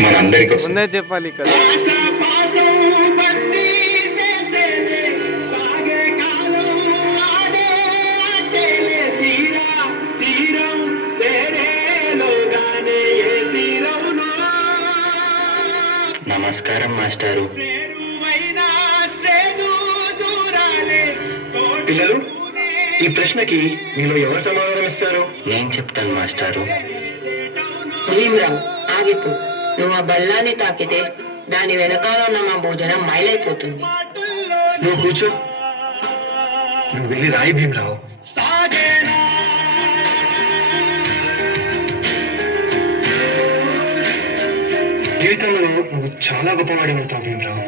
మనందరికీ ముందే చెప్పాలి కదా. నమస్కారం మాస్టారు. పిల్లలు, ఈ ప్రశ్నకి మీలో ఎవరు సమాధానం ఇస్తారు? నేను చెప్తాను మాస్టారు. భీమరావు, ఆగిపో. నువ్వు ఆ బల్లాన్ని తాకితే దాని వెనకాల ఉన్న మా భోజనం మైలైపోతుంది. నువ్వు కూర్చో. నువ్వు వెళ్ళి రాయి భీమరావు. జీవితంలో నువ్వు చాలా గొప్పవాడి అవుతావు భీమరావు.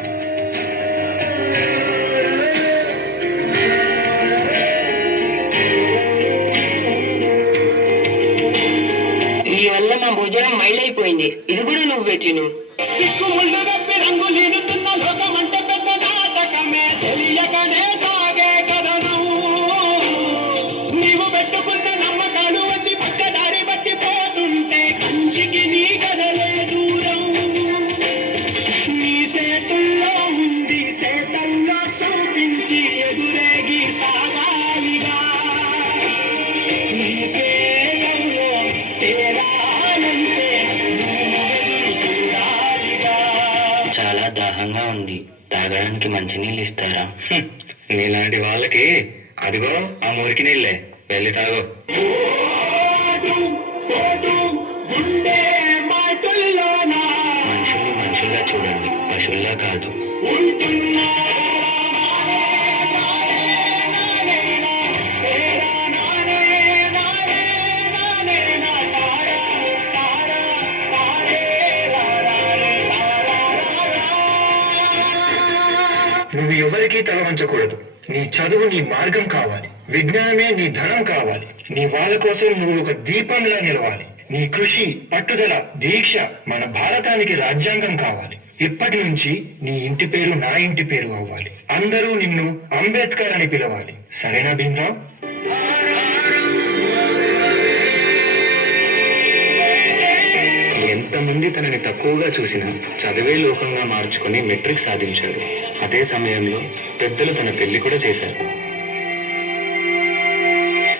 నీ వల్ల మా భోజనం మైలైపోయింది. ఇది కూడా నువ్వు పెట్టిను. చాలా దాహంగా ఉంది. తాగడానికి మంచినీళ్ళు ఇస్తారా? నీలాంటి వాళ్ళకి అదిగో ఆ మురికి నీళ్ళే, వెళ్ళి తాగు. మనుషుల్ని మనుషుల్లా చూడండి, పశువుల్లా కాదు. నువ్వు ఎవరికీ తల వంచకూడదు. నీ చదువు నీ మార్గం కావాలి. విజ్ఞానమే నీ ధనం కావాలి. నీ వాళ్ళ కోసం నువ్వు ఒక దీపంలా నిలవాలి. నీ కృషి, పట్టుదల, దీక్ష మన భారతానికి రాజ్యాంగం కావాలి. ఇప్పటి నుంచి నీ ఇంటి పేరు నా ఇంటి పేరు అవ్వాలి. అందరూ నిన్ను అంబేద్కర్ అని పిలవాలి. సరేనా భీమరావు? ఎంతమంది తనని తక్కువగా చూసినా చదివే లోకంగా మార్చుకుని మెట్రిక్ సాధించాడు. అదే సమయంలో పెద్దలు తన పెళ్లి కూడా చేశారు.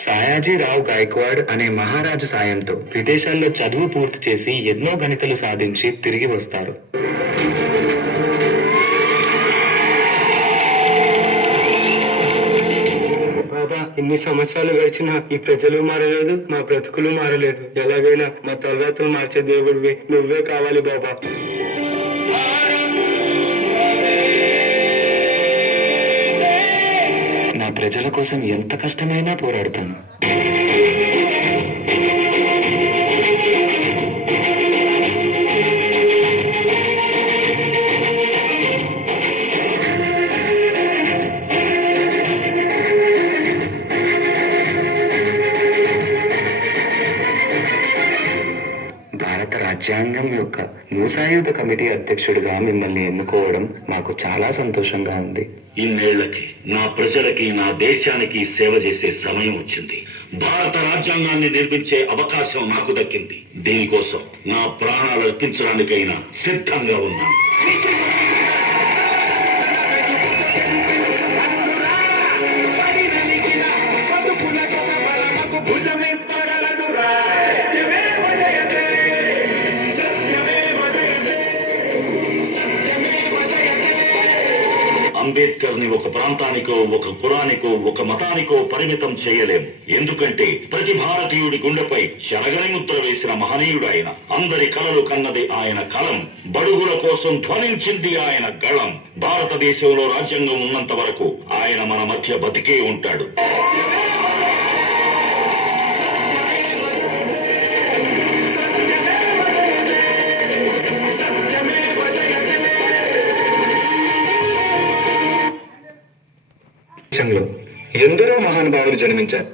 సాయాజీరావు గాయక్వాడ్ అనే మహారాజు సాయంతో విదేశాల్లో చదువు పూర్తి చేసి ఎన్నో గణితలు సాధించి తిరిగి వస్తారు. బాబా, ఇన్ని సంవత్సరాలు గడిచినా ఈ ప్రజలు మారలేదు, మా బ్రతుకులు మారలేదు. ఎలాగైనా మా తలరాత్రులు మార్చే దేవుడివి నువ్వే కావాలి బాబా. నా ప్రజల కోసం ఎంత కష్టమైనా పోరాడతాను. భారత రాజ్యాంగం యొక్క మూసాయుధ కమిటీ అధ్యక్షుడిగా మిమ్మల్ని ఎన్నుకోవడం మాకు చాలా సంతోషంగా ఉంది. ఇన్నేళ్లకి నా ప్రజలకి, నా దేశానికి సేవ చేసే సమయం వచ్చింది. భారత రాజ్యాంగాన్ని నిర్మించే అవకాశం నాకు దక్కింది. దీనికోసం నా ప్రాణాలు అర్పించడానికైనా సిద్ధంగా ఉన్నాను. అంబేద్కర్ ని ఒక ప్రాంతానికో, ఒక కులానికో, ఒక మతానికో పరిమితం చేయలేము. ఎందుకంటే ప్రతి భారతీయుడి గుండెపై శరగని ముద్ర వేసిన మహనీయుడు ఆయన. అందరి కలలు కన్నది ఆయన కలం. బడుగుల కోసం ధ్వనించింది ఆయన గళం. భారతదేశంలో రాజ్యాంగం ఉన్నంత వరకు ఆయన మన మధ్య బతికే ఉంటాడు. ఎందరో మహానుభావులు జన్మించారు.